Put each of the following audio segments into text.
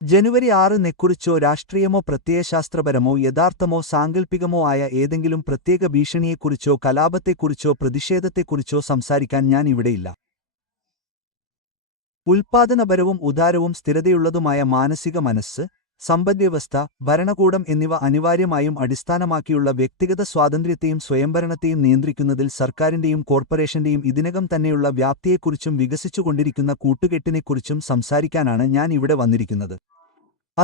ജനുവരി 6-നെക്കുറിച്ചോ രാഷ്ട്രീയമോ പ്രത്യയശാസ്ത്രപരമോ യഥാർത്ഥമോ സാങ്കൽപ്പികമോ ആയ ഏതെങ്കിലും പ്രത്യേക ഭീഷണിയെക്കുറിച്ചോ കലാപത്തെക്കുറിച്ചോ പ്രതിഷേധത്തെക്കുറിച്ചോ സംസാരിക്കാൻ ഞാൻ ഇവിടെയില്ല. ഉൽപ്പാദനപരവും ഉദാരവും സ്ഥിരതയുള്ളതുമായ മാനസിക മനസ്സ്, സമ്പദ്വ്യവസ്ഥ, ഭരണകൂടം എന്നിവ അനിവാര്യമായും അടിസ്ഥാനമാക്കിയുള്ള വ്യക്തിഗത സ്വാതന്ത്ര്യത്തെയും സ്വയംഭരണത്തെയും നിയന്ത്രിക്കുന്നതിൽ സർക്കാരിന്റെയും കോർപ്പറേഷന്റെയും ഇതിനകം തന്നെയുള്ള വ്യാപ്തിയെക്കുറിച്ചും വികസിച്ചുകൊണ്ടിരിക്കുന്ന കൂട്ടുകെട്ടിനെക്കുറിച്ചും സംസാരിക്കാനാണ് ഞാൻ ഇവിടെ വന്നിരിക്കുന്നത്.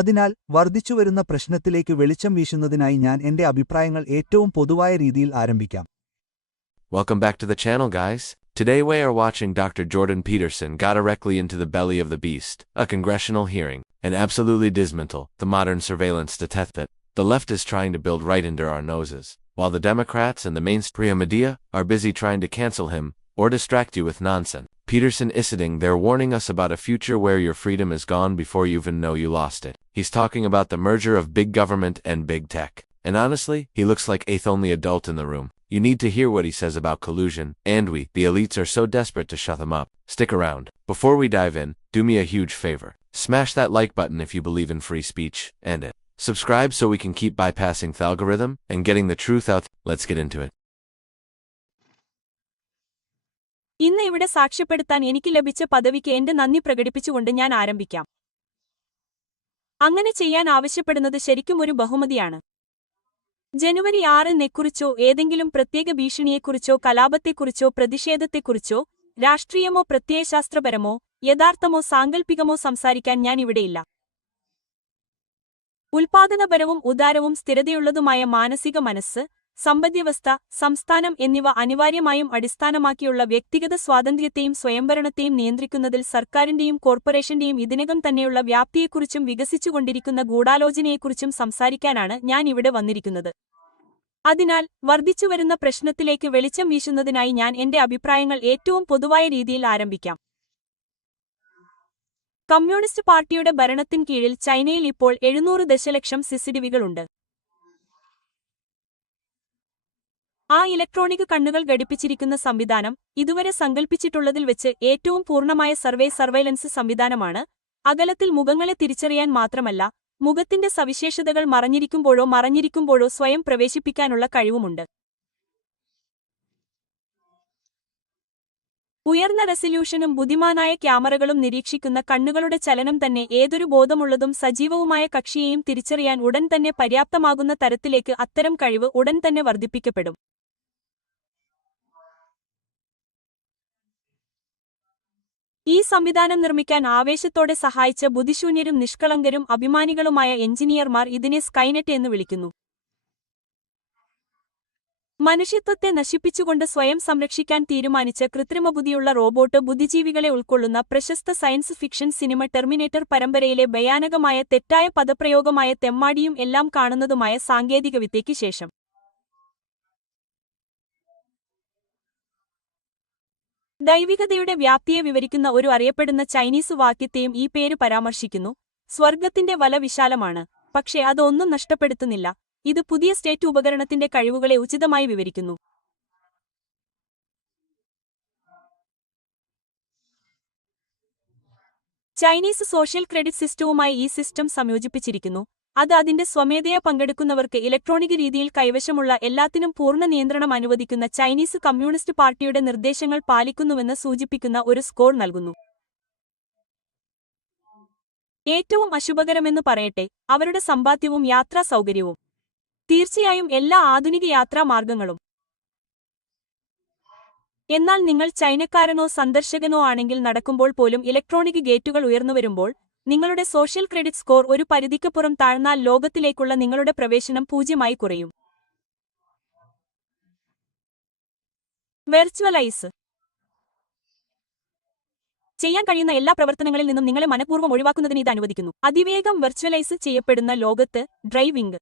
അതിനാൽ വർദ്ധിച്ചുവരുന്ന പ്രശ്നത്തിലേക്ക് വെളിച്ചം വീശുന്നതിനായി ഞാൻ എന്റെ അഭിപ്രായങ്ങൾ ഏറ്റവും പൊതുവായ രീതിയിൽ ആരംഭിക്കാം. Welcome back to the channel, guys. Today we are watching Dr. Jordan Peterson got directly into the belly of the beast, a congressional hearing, and absolutely dismantle the modern surveillance state that the left is trying to build right under our noses, while the Democrats and the mainstream media are busy trying to cancel him or distract you with nonsense. Peterson is sitting there warning us about a future where your freedom is gone before you even know you lost it. He's talking about the merger of big government and big tech. And honestly, he looks like the only adult in the room. You need to hear what he says about collusion, and we, the elites, are so desperate to shut them up. Stick around. Before we dive in, do me a huge favor. Smash that like button if you believe in free speech, and subscribe so we can keep bypassing the algorithm and getting the truth out. Let's get into it. ഇന്ന് ഇവിടെ സാക്ഷ്യപ്പെടുത്താൻ എനിക്ക് ലഭിച്ച പദവിക്ക് എന്റെ നന്ദി പ്രകടിപ്പിച്ചുകൊണ്ട് ഞാൻ ആരംഭിക്കാം. അങ്ങനെ ചെയ്യാൻ ആവശ്യപ്പെടുന്നത് ശരിക്കും ഒരു ബഹുമതിയാണ്. ജനുവരി 6-നെക്കുറിച്ചോ ഏതെങ്കിലും പ്രത്യേക ഭീഷണിയെക്കുറിച്ചോ കലാപത്തെക്കുറിച്ചോ പ്രതിഷേധത്തെക്കുറിച്ചോ രാഷ്ട്രീയമോ പ്രത്യയശാസ്ത്രപരമോ യഥാർത്ഥമോ സാങ്കൽപ്പികമോ സംസാരിക്കാൻ ഞാൻ ഇവിടെയില്ല. ഉൽപ്പാദനപരവും ഉദാരവും സ്ഥിരതയുള്ളതുമായ മാനസിക മനസ്സ്, സമ്പദ്വ്യവസ്ഥ, സംസ്ഥാനം എന്നിവ അനിവാര്യമായും അടിസ്ഥാനമാക്കിയുള്ള വ്യക്തിഗത സ്വാതന്ത്ര്യത്തെയും സ്വയംഭരണത്തെയും നിയന്ത്രിക്കുന്നതിൽ സർക്കാരിന്റെയും കോർപ്പറേഷന്റെയും ഇതിനകം തന്നെയുള്ള വ്യാപ്തിയെക്കുറിച്ചും വികസിച്ചുകൊണ്ടിരിക്കുന്ന ഗൂഢാലോചനയെക്കുറിച്ചും സംസാരിക്കാനാണ് ഞാൻ ഇവിടെ വന്നിരിക്കുന്നത്. അതിനാൽ വർദ്ധിച്ചുവരുന്ന പ്രശ്നത്തിലേക്ക് വെളിച്ചം വീശുന്നതിനായി ഞാൻ എന്റെ അഭിപ്രായങ്ങൾ ഏറ്റവും പൊതുവായ രീതിയിൽ ആരംഭിക്കാം. കമ്മ്യൂണിസ്റ്റ് പാർട്ടിയുടെ ഭരണത്തിൻ കീഴിൽ ചൈനയിൽ ഇപ്പോൾ 700 ദശലക്ഷം സിസിടിവികളുണ്ട്. ആ ഇലക്ട്രോണിക് കണ്ണുകൾ ഘടിപ്പിച്ചിരിക്കുന്ന സംവിധാനം ഇതുവരെ സങ്കൽപ്പിച്ചിട്ടുള്ളതിൽ വെച്ച് ഏറ്റവും പൂർണ്ണമായ സർവൈലൻസ് സംവിധാനമാണ്. അകലത്തിൽ മുഖങ്ങളെ തിരിച്ചറിയാൻ മാത്രമല്ല, മുഖത്തിന്റെ സവിശേഷതകൾ മറഞ്ഞിരിക്കുമ്പോഴോ സ്വയം പ്രവേശിപ്പിക്കാനുള്ള കഴിവുമുണ്ട്. ഉയർന്ന റെസല്യൂഷനും ബുദ്ധിമാനായ ക്യാമറകളും നിരീക്ഷിക്കുന്ന കണ്ണുകളുടെ ചലനം തന്നെ ഏതൊരു ബോധമുള്ളതും സജീവവുമായ കക്ഷിയെയും തിരിച്ചറിയാൻ ഉടൻ തന്നെ പര്യാപ്തമാകുന്ന തരത്തിലേക്ക് അത്തരം കഴിവ് ഉടൻ തന്നെ വർദ്ധിപ്പിക്കപ്പെടും. ഈ സംവിധാനം നിർമ്മിക്കാൻ ആവേശത്തോടെ സഹായിച്ച ബുദ്ധിശൂന്യരും നിഷ്കളങ്കരും അഭിമാനികളുമായ എഞ്ചിനീയർമാർ ഇതിനെ സ്കൈനെറ്റ് എന്ന് വിളിക്കുന്നു. മനുഷ്യത്വത്തെ നശിപ്പിച്ചുകൊണ്ട് സ്വയം സംരക്ഷിക്കാൻ തീരുമാനിച്ച കൃത്രിമബുദ്ധിയുള്ള റോബോട്ട് ബുദ്ധിജീവികളെ ഉൾക്കൊള്ളുന്ന പ്രശസ്ത സയൻസ് ഫിക്ഷൻ സിനിമ ടെർമിനേറ്റർ പരമ്പരയിലെ ഭയാനകമായ തെറ്റായ പദപ്രയോഗമായ തെമ്മാടിയും എല്ലാം കാണുന്നതുമായ സാങ്കേതികവിദ്യയ്ക്ക് ശേഷം ദൈവികതയുടെ വ്യാപ്തിയെ വിവരിക്കുന്ന ഒരു അറിയപ്പെടുന്ന ചൈനീസ് വാക്യത്തെയും ഈ പേര് പരാമർശിക്കുന്നു. സ്വർഗത്തിന്റെ വല വിശാലമാണ്, പക്ഷേ അത് ഒന്നും നഷ്ടപ്പെടുത്തുന്നില്ല. ഇത് പുതിയ സ്റ്റേറ്റ് ഉപകരണത്തിന്റെ കഴിവുകളെ ഉചിതമായി വിവരിക്കുന്നു. ചൈനീസ് സോഷ്യൽ ക്രെഡിറ്റ് സിസ്റ്റവുമായി ഈ സിസ്റ്റം സംയോജിപ്പിച്ചിരിക്കുന്നു. അത് അതിന്റെ സ്വമേധയാ പങ്കെടുക്കുന്നവർക്ക് ഇലക്ട്രോണിക് രീതിയിൽ കൈവശമുള്ള എല്ലാത്തിനും പൂർണ്ണ നിയന്ത്രണം അനുവദിക്കുന്ന ചൈനീസ് കമ്മ്യൂണിസ്റ്റ് പാർട്ടിയുടെ നിർദ്ദേശങ്ങൾ പാലിക്കുന്നുവെന്ന് സൂചിപ്പിക്കുന്ന ഒരു സ്കോർ നൽകുന്നു. ഏറ്റവും അശുഭകരമെന്ന് പറയട്ടെ, അവരുടെ സമ്പാദ്യവും യാത്രാ സൗകര്യവും. തീർച്ചയായും എല്ലാ ആധുനിക യാത്രാ മാർഗങ്ങളും. എന്നാൽ നിങ്ങൾ ചൈനക്കാരനോ സന്ദർശകനോ ആണെങ്കിൽ നടക്കുമ്പോൾ പോലും ഇലക്ട്രോണിക് ഗേറ്റുകൾ ഉയർന്നുവരുമ്പോൾ നിങ്ങളുടെ സോഷ്യൽ ക്രെഡിറ്റ് സ്കോർ ഒരു പരിധിക്കപ്പുറം താഴ്ന്നാൽ ലോകത്തിലേക്കുള്ള നിങ്ങളുടെ പ്രവേശനം 0 കുറയും. വെർച്വലൈസ് ചെയ്യാൻ കഴിയുന്ന എല്ലാ പ്രവർത്തനങ്ങളിൽ നിന്നും നിങ്ങളെ മനഃപൂർവ്വം ഒഴിവാക്കുന്നതിന് ഇത് അനുവദിക്കുന്നു. അതിവേഗം വെർച്വലൈസ് ചെയ്യപ്പെടുന്ന ലോകത്ത് ഡ്രൈവിംഗ്,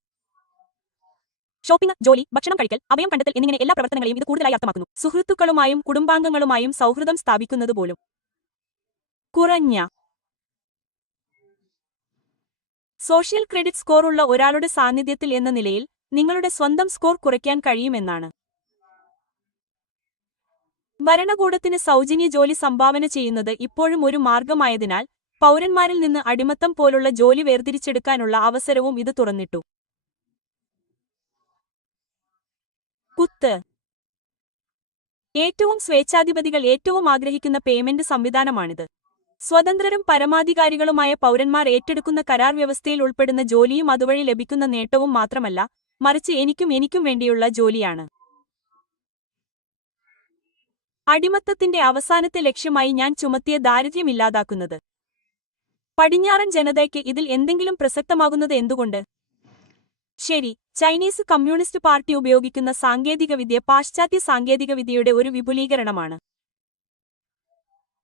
ഷോപ്പിംഗ്, ജോലി, ഭക്ഷണം കഴിക്കൽ, അഭയം കണ്ടെത്തൽ എന്നിങ്ങനെ എല്ലാ പ്രവർത്തനങ്ങളെയും ഇത് കൂടുതലായി അർത്ഥമാക്കുന്നു. സുഹൃത്തുക്കളുമായും കുടുംബാംഗങ്ങളുമായും സൗഹൃദം സ്ഥാപിക്കുന്നത് പോലും. കുറഞ്ഞ സോഷ്യൽ ക്രെഡിറ്റ് സ്കോർ ഉള്ള ഒരാളുടെ സാന്നിധ്യത്തിൽ എന്ന നിലയിൽ നിങ്ങളുടെ സ്വന്തം സ്കോർ കുറയ്ക്കാൻ കഴിയുമെന്നാണ്. ഭരണകൂടത്തിന് സൗജന്യ ജോലി സംഭാവന ചെയ്യുന്നത് ഇപ്പോഴും ഒരു മാർഗമായതിനാൽ പൗരന്മാരിൽ നിന്ന് അടിമത്തം പോലുള്ള ജോലി വേർതിരിച്ചെടുക്കാനുള്ള അവസരവും ഇത് തുറന്നിട്ടു. കുത്ത്. ഏറ്റവും സ്വേച്ഛാധിപതികൾ ഏറ്റവും ആഗ്രഹിക്കുന്ന പേയ്മെന്റ് സംവിധാനമാണിത്. സ്വതന്ത്രരും പരമാധികാരികളുമായ പൗരന്മാർ ഏറ്റെടുക്കുന്ന കരാർ വ്യവസ്ഥയിൽ ഉൾപ്പെടുന്ന ജോലിയും അതുവഴി ലഭിക്കുന്ന നേട്ടവും മാത്രമല്ല, മറിച്ച് എനിക്കും വേണ്ടിയുള്ള ജോലിയാണ്. അടിമത്തത്തിന്റെ അവസാനത്തെ ലക്ഷ്യമായി ഞാൻ ചുമത്തിയ ദാരിദ്ര്യം ഇല്ലാതാക്കുന്നത്. പടിഞ്ഞാറൻ ജനതയ്ക്ക് ഇതിൽ എന്തെങ്കിലും പ്രസക്തമാകുന്നത് എന്തുകൊണ്ട്? ശരി, ചൈനീസ് കമ്മ്യൂണിസ്റ്റ് പാർട്ടി ഉപയോഗിക്കുന്ന സാങ്കേതികവിദ്യ പാശ്ചാത്യ സാങ്കേതികവിദ്യയുടെ ഒരു വിപുലീകരണമാണ്.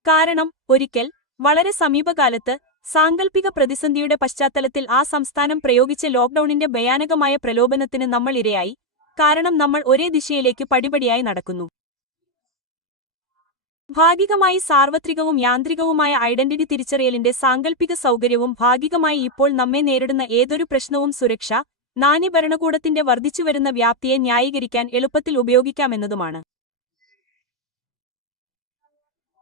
കാരണം, ഒരിക്കൽ, വളരെ സമീപകാലത്ത്, സാങ്കൽപ്പിക പ്രതിസന്ധിയുടെ പശ്ചാത്തലത്തിൽ ആ സംസ്ഥാനം പ്രയോഗിച്ച ലോക്ഡൌണിന്റെ ഭയാനകമായ പ്രലോഭനത്തിന് നമ്മൾ ഇരയായി. കാരണം നമ്മൾ ഒരേ ദിശയിലേക്ക് പടിപടിയായി നടക്കുന്നു. ഭാഗികമായി സാർവത്രികവും യാന്ത്രികവുമായ ഐഡന്റിറ്റി തിരിച്ചറിയലിന്റെ സാങ്കൽപ്പിക സൗകര്യവും ഭാഗികമായി ഇപ്പോൾ നമ്മെ നേരിടുന്ന ഏതൊരു പ്രശ്നവും സുരക്ഷ, നാനി ഭരണകൂടത്തിന്റെ വർദ്ധിച്ചുവരുന്ന വ്യാപ്തിയെ ന്യായീകരിക്കാൻ എളുപ്പത്തിൽ ഉപയോഗിക്കാമെന്നതുമാണ്.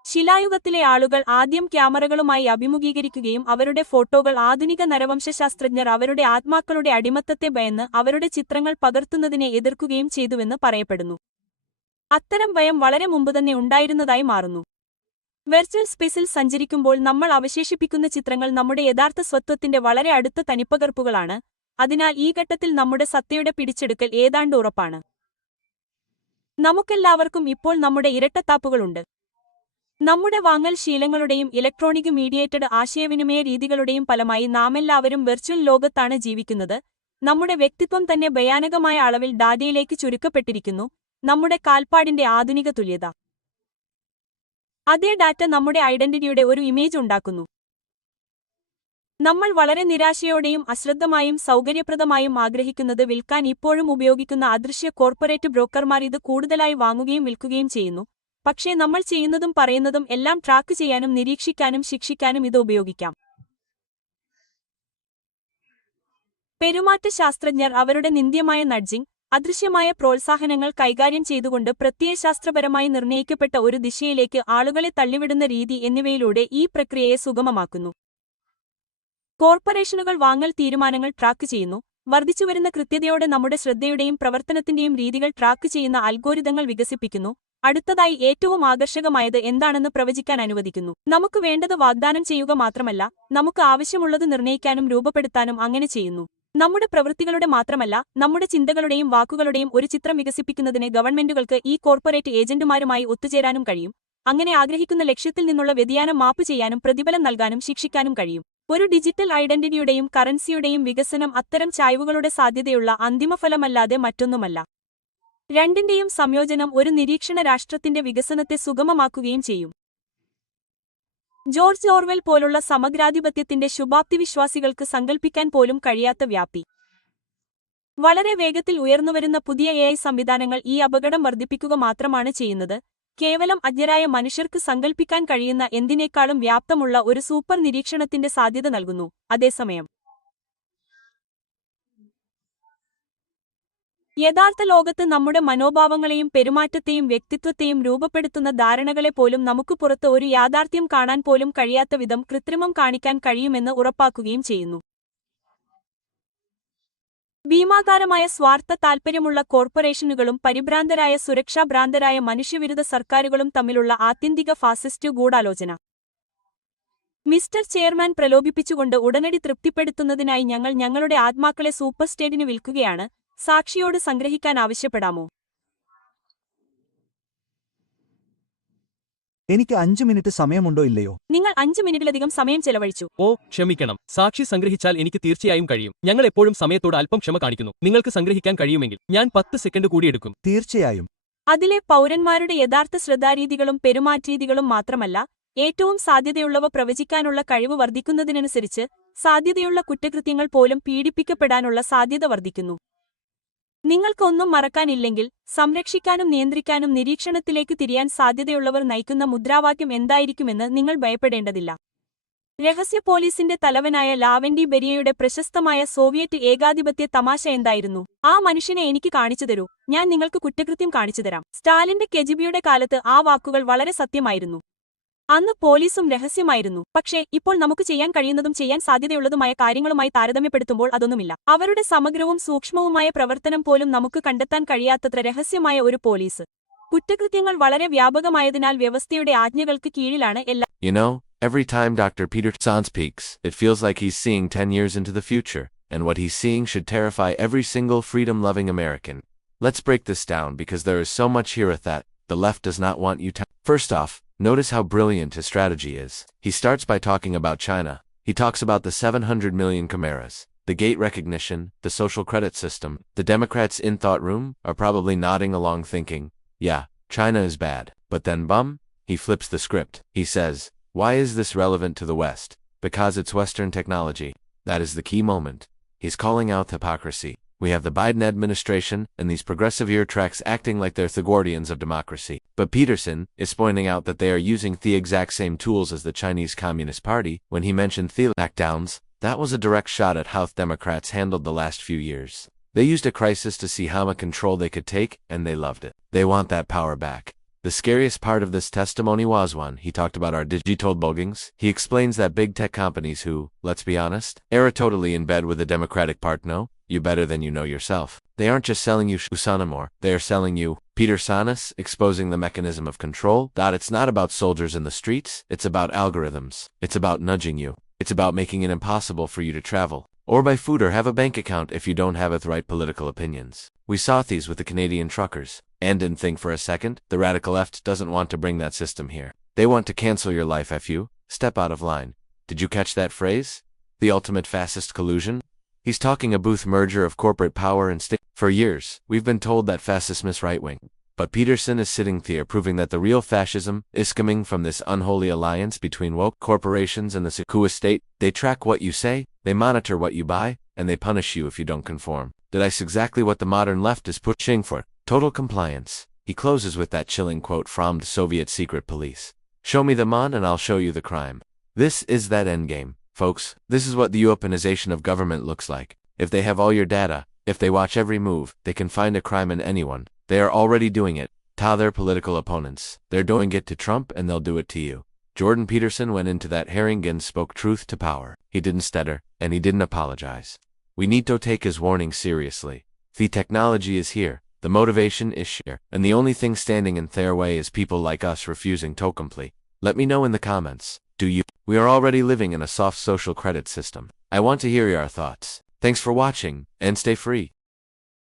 ശിലായുഗത്തിലെ ആളുകൾ ആദ്യം ക്യാമറകളുമായി അഭിമുഖീകരിക്കുകയും അവരുടെ ഫോട്ടോകൾ ആധുനിക നരവംശശാസ്ത്രജ്ഞർ അവരുടെ ആത്മാക്കളുടെ അടിമത്തത്തെ ഭയന്ന് അവരുടെ ചിത്രങ്ങൾ പകർത്തുന്നതിനെ എതിർക്കുകയും ചെയ്തുവെന്ന് പറയപ്പെടുന്നു. അത്തരം ഭയം വളരെ മുമ്പുതന്നെ ഉണ്ടായിരുന്നതായി മാറുന്നു. വെർച്വൽ സ്പേസിൽ സഞ്ചരിക്കുമ്പോൾ നമ്മൾ അവശേഷിപ്പിക്കുന്ന ചിത്രങ്ങൾ നമ്മുടെ യഥാർത്ഥ സ്വത്വത്തിന്റെ വളരെ അടുത്ത തനിപ്പകർപ്പുകളാണ്. അതിനാൽ ഈ ഘട്ടത്തിൽ നമ്മുടെ സത്തയുടെ പിടിച്ചെടുക്കൽ ഏതാണ്ട് ഉറപ്പാണ്. നമുക്കെല്ലാവർക്കും ഇപ്പോൾ നമ്മുടെ ഇരട്ടത്താപ്പുകളുണ്ട്. നമ്മുടെ വാങ്ങൽ ശീലങ്ങളുടെയും ഇലക്ട്രോണിക് മീഡിയേറ്റഡ് ആശയവിനിമയ രീതികളുടെയും ഫലമായി നാമെല്ലാവരും വെർച്വൽ ലോകത്താണ് ജീവിക്കുന്നത്. നമ്മുടെ വ്യക്തിത്വം തന്നെ ഭയാനകമായ അളവിൽ ഡാറ്റയിലേക്ക് ചുരുക്കപ്പെട്ടിരിക്കുന്നു. നമ്മുടെ കാൽപ്പാടിന്റെ ആധുനിക തുല്യത. അതേ ഡാറ്റ നമ്മുടെ ഐഡന്റിറ്റിയുടെ ഒരു ഇമേജ് ഉണ്ടാക്കുന്നു. നമ്മൾ വളരെ നിരാശയോടെയും അശ്രദ്ധമായും സൗകര്യപ്രദമായും ആഗ്രഹിക്കുന്നത് വിൽക്കാൻ ഇപ്പോഴും ഉപയോഗിക്കുന്ന അദൃശ്യ കോർപ്പറേറ്റ് ബ്രോക്കർമാർ ഇത് കൂടുതലായി വാങ്ങുകയും വിൽക്കുകയും ചെയ്യുന്നു. പക്ഷേ നമ്മൾ ചെയ്യുന്നതും പറയുന്നതും എല്ലാം ട്രാക്ക് ചെയ്യാനും നിരീക്ഷിക്കാനും ശിക്ഷിക്കാനും ഇത് ഉപയോഗിക്കാം. പെരുമാറ്റശാസ്ത്രജ്ഞർ അവരുടെ നിന്ദ്യമായ നഡ്ജിംഗ്, അദൃശ്യമായ പ്രോത്സാഹനങ്ങൾ കൈകാര്യം ചെയ്തുകൊണ്ട് പ്രത്യയശാസ്ത്രപരമായി നിർണ്ണയിക്കപ്പെട്ട ഒരു ദിശയിലേക്ക് ആളുകളെ തള്ളിവിടുന്ന രീതി എന്നിവയിലൂടെ ഈ പ്രക്രിയയെ സുഗമമാക്കുന്നു. കോർപ്പറേഷനുകൾ വാങ്ങൽ തീരുമാനങ്ങൾ ട്രാക്ക് ചെയ്യുന്നു. വർദ്ധിച്ചുവരുന്ന കൃത്യതയോടെ നമ്മുടെ ശ്രദ്ധയുടെയും പ്രവർത്തനത്തിന്റെയും രീതികൾ ട്രാക്ക് ചെയ്യുന്ന അൽഗോരിതങ്ങൾ വികസിപ്പിക്കുന്നു. അടുത്തതായി ഏറ്റവും ആകർഷകമായത് എന്താണെന്ന് പ്രവചിക്കാൻ അനുവദിക്കുന്നു. നമുക്ക് വേണ്ടത് വാഗ്ദാനം ചെയ്യുക മാത്രമല്ല, നമുക്ക് ആവശ്യമുള്ളത് നിർണ്ണയിക്കാനും രൂപപ്പെടുത്താനും അങ്ങനെ ചെയ്യുന്നു. നമ്മുടെ പ്രവൃത്തികളുടെ മാത്രമല്ല, നമ്മുടെ ചിന്തകളുടെയും വാക്കുകളുടെയും ഒരു ചിത്രം വികസിപ്പിക്കുന്നതിന് ഗവൺമെന്റുകൾക്ക് ഈ കോർപ്പറേറ്റ് ഏജന്റുമാരുമായി ഒത്തുചേരാനും കഴിയും. അങ്ങനെ ആഗ്രഹിക്കുന്ന ലക്ഷ്യത്തിൽ നിന്നുള്ള വ്യതിയാനം മാപ്പ് ചെയ്യാനും പ്രതിഫലം നൽകാനും ശിക്ഷിക്കാനും കഴിയും. ഒരു ഡിജിറ്റൽ ഐഡന്റിറ്റിയുടെയും കറൻസിയുടെയും വികസനം അത്തരം ചായ്വുകളുടെ സാധ്യതയുള്ള അന്തിമഫലമല്ലാതെ മറ്റൊന്നുമല്ല. രണ്ടിന്റെയും സംയോജനം ഒരു നിരീക്ഷണ രാഷ്ട്രത്തിന്റെ വികസനത്തെ സുഗമമാക്കുകയും ചെയ്യും. ജോർജ് ഓർവെൽ പോലുള്ള സമഗ്രാധിപത്യത്തിന്റെ ശുഭാപ്തിവിശ്വാസികൾക്ക് സങ്കൽപ്പിക്കാൻ പോലും കഴിയാത്ത വ്യാപ്തി. വളരെ വേഗത്തിൽ ഉയർന്നുവരുന്ന പുതിയ AI സംവിധാനങ്ങൾ ഈ അപകടം വർദ്ധിപ്പിക്കുക മാത്രമാണ് ചെയ്യുന്നത്. കേവലം അജ്ഞരായ മനുഷ്യർക്ക് സങ്കൽപ്പിക്കാൻ കഴിയുന്ന എന്തിനേക്കാളും വ്യാപ്തമുള്ള ഒരു സൂപ്പർ നിരീക്ഷണത്തിന്റെ സാധ്യത നൽകുന്നു. അതേസമയം യഥാർത്ഥ ലോകത്ത് നമ്മുടെ മനോഭാവങ്ങളെയും പെരുമാറ്റത്തെയും വ്യക്തിത്വത്തെയും രൂപപ്പെടുത്തുന്ന ധാരണകളെപ്പോലും നമുക്ക് പുറത്ത് ഒരു യാഥാർത്ഥ്യം കാണാൻ പോലും കഴിയാത്ത വിധം കൃത്രിമം കാണിക്കാൻ കഴിയുമെന്ന് ഉറപ്പാക്കുകയും ചെയ്യുന്നു. ഭീമാകാരമായ സ്വാർത്ഥ താൽപര്യമുള്ള കോർപ്പറേഷനുകളും പരിഭ്രാന്തരായ സുരക്ഷാഭ്രാന്തരായ മനുഷ്യവിരുദ്ധ സർക്കാരുകളും തമ്മിലുള്ള ആത്യന്തിക ഫാസിസ്റ്റ് ഗൂഢാലോചന. മിസ്റ്റർ ചെയർമാൻ പ്രലോഭിപ്പിച്ചുകൊണ്ട് ഉടനടി തൃപ്തിപ്പെടുത്തുന്നതിനായി ഞങ്ങൾ ഞങ്ങളുടെ ആത്മാക്കളെ സൂപ്പർ സ്റ്റേറ്റിന് വിൽക്കുകയാണ്. സാക്ഷിയോട് സംഗ്രഹിക്കാൻ ആവശ്യപ്പെടാമോ? എനിക്ക് 5 മിനിറ്റ് സമയമുണ്ടോ ഇല്ലയോ? നിങ്ങൾ 5 മിനിറ്റിലധികം സമയം ചെലവഴിച്ചു. ഓ, ക്ഷമിക്കണം. സാക്ഷി സംഗ്രഹിച്ചാൽ എനിക്ക് തീർച്ചയായും കഴിയും. ഞങ്ങൾ എപ്പോഴും സമയത്തോട് അല്പം ക്ഷമ കാണിക്കുന്നു. നിങ്ങൾക്ക് സംഗ്രഹിക്കാൻ കഴിയുമെങ്കിൽ ഞാൻ 10 സെക്കൻഡ് കൂടി എടുക്കും. തീർച്ചയായും. അതിലെ പൗരന്മാരുടെ യഥാർത്ഥ ശ്രദ്ധാരീതികളും പെരുമാറ്റരീതികളും മാത്രമല്ല, ഏറ്റവും സാധ്യതയുള്ളവ പ്രവചിക്കാനുള്ള കഴിവ് വർദ്ധിക്കുന്നതിനനുസരിച്ച് സാധ്യതയുള്ള കുറ്റകൃത്യങ്ങൾ പോലും പീഡിപ്പിക്കപ്പെടാനുള്ള സാധ്യത വർദ്ധിക്കുന്നു. നിങ്ങൾക്ക് ഒന്നും മറക്കാനില്ലെങ്കിൽ, സംരക്ഷിക്കാനും നിയന്ത്രിക്കാനും നിരീക്ഷണത്തിലേക്ക് തിരിയാൻ സാധ്യതയുള്ളവർ നയിക്കുന്ന മുദ്രാവാക്യം എന്തായിരിക്കുമെന്ന് നിങ്ങൾ ഭയപ്പെടേണ്ടതില്ല. രഹസ്യ പോലീസിന്റെ തലവനായ ലാവെൻഡി ബെരിയയുടെ പ്രശസ്തമായ സോവിയറ്റ് ഏകാധിപത്യ തമാശ എന്തായിരുന്നു? ആ മനുഷ്യനെ എനിക്ക് കാണിച്ചു തരൂ, ഞാൻ നിങ്ങൾക്ക് കുറ്റകൃത്യം കാണിച്ചുതരാം. സ്റ്റാലിന്റെ കെജിബിയുടെ കാലത്ത് ആ വാക്കുകൾ വളരെ സത്യമായിരുന്നു. അന്ന് പോലീസും രഹസ്യമായിരുന്നു. പക്ഷേ ഇപ്പോൾ നമുക്ക് ചെയ്യാൻ കഴിയുന്നതും ചെയ്യാൻ സാധ്യതയുള്ളതുമായ കാര്യങ്ങളുമായി താരതമ്യപ്പെടുത്തുമ്പോൾ അതൊന്നുമില്ല. അവരുടെ സമഗ്രവും സൂക്ഷ്മവുമായ പ്രവർത്തനം പോലും നമുക്ക് കണ്ടെത്താൻ കഴിയാത്തത്ര രഹസ്യമായ ഒരു പോലീസ്. കുറ്റകൃത്യങ്ങൾ വളരെ വ്യാപകമായതിനാൽ വ്യവസ്ഥയുടെ ആജ്ഞകൾക്ക് കീഴിലാണ് എല്ലാ. You know, every time Dr. Peterson speaks, it feels like he's seeing 10 years into the future, and what he's seeing should terrify every single freedom-loving American. Let's break this down because there is so much here that the left does not want you to. First off, notice how brilliant his strategy is. He starts by talking about China. He talks about the 700 million cameras, the gate recognition, the social credit system. The Democrats in thought room are probably nodding along thinking, yeah, China is bad. But then he flips the script. He says, why is this relevant to the West? Because it's Western technology. That is the key moment. He's calling out hypocrisy. We have the Biden administration and these progressive ear-tracks acting like they're the guardians of democracy. But Peterson is pointing out that they are using the exact same tools as the Chinese Communist Party. When he mentioned the lockdowns, that was a direct shot at how Democrats handled the last few years. They used a crisis to see how much control they could take, and they loved it. They want that power back. The scariest part of this testimony was when he talked about our digital buggings. He explains that big tech companies who, let's be honest, are totally in bed with the Democratic Party know you better than you know yourself. They aren't just selling you Usanamore, they are selling you Petersonis, exposing the mechanism of control. It's not about soldiers in the streets, it's about algorithms. It's about nudging you. It's about making it impossible for you to travel or buy food or have a bank account if you don't have the right political opinions. We saw these with the Canadian truckers, and didn't think for a second, the radical left doesn't want to bring that system here. They want to cancel your life if you step out of line. Did you catch that phrase? The ultimate fascist collusion? He's talking a booth merger of corporate power and state. For years, we've been told that fascism is right-wing. But Peterson is sitting there proving that the real fascism is coming from this unholy alliance between woke corporations and the Sekou state. They track what you say, they monitor what you buy, and they punish you if you don't conform. That's exactly what the modern left is pushing for. Total compliance. He closes with that chilling quote from the Soviet secret police. Show me the mon and I'll show you the crime. This is that endgame. Folks, this is what the weaponization of government looks like. If they have all your data, if they watch every move, they can find a crime in anyone. They are already doing it. Tell their political opponents. They're doing it to Trump and they'll do it to you. Jordan Peterson went into that hearing and spoke truth to power. He didn't stutter, and he didn't apologize. We need to take his warning seriously. The technology is here, the motivation is here, and the only thing standing in their way is people like us refusing to complete. Let me know in the comments. Do you? We are already living in a soft social credit system. I want to hear your thoughts. Thanks for watching, and stay free.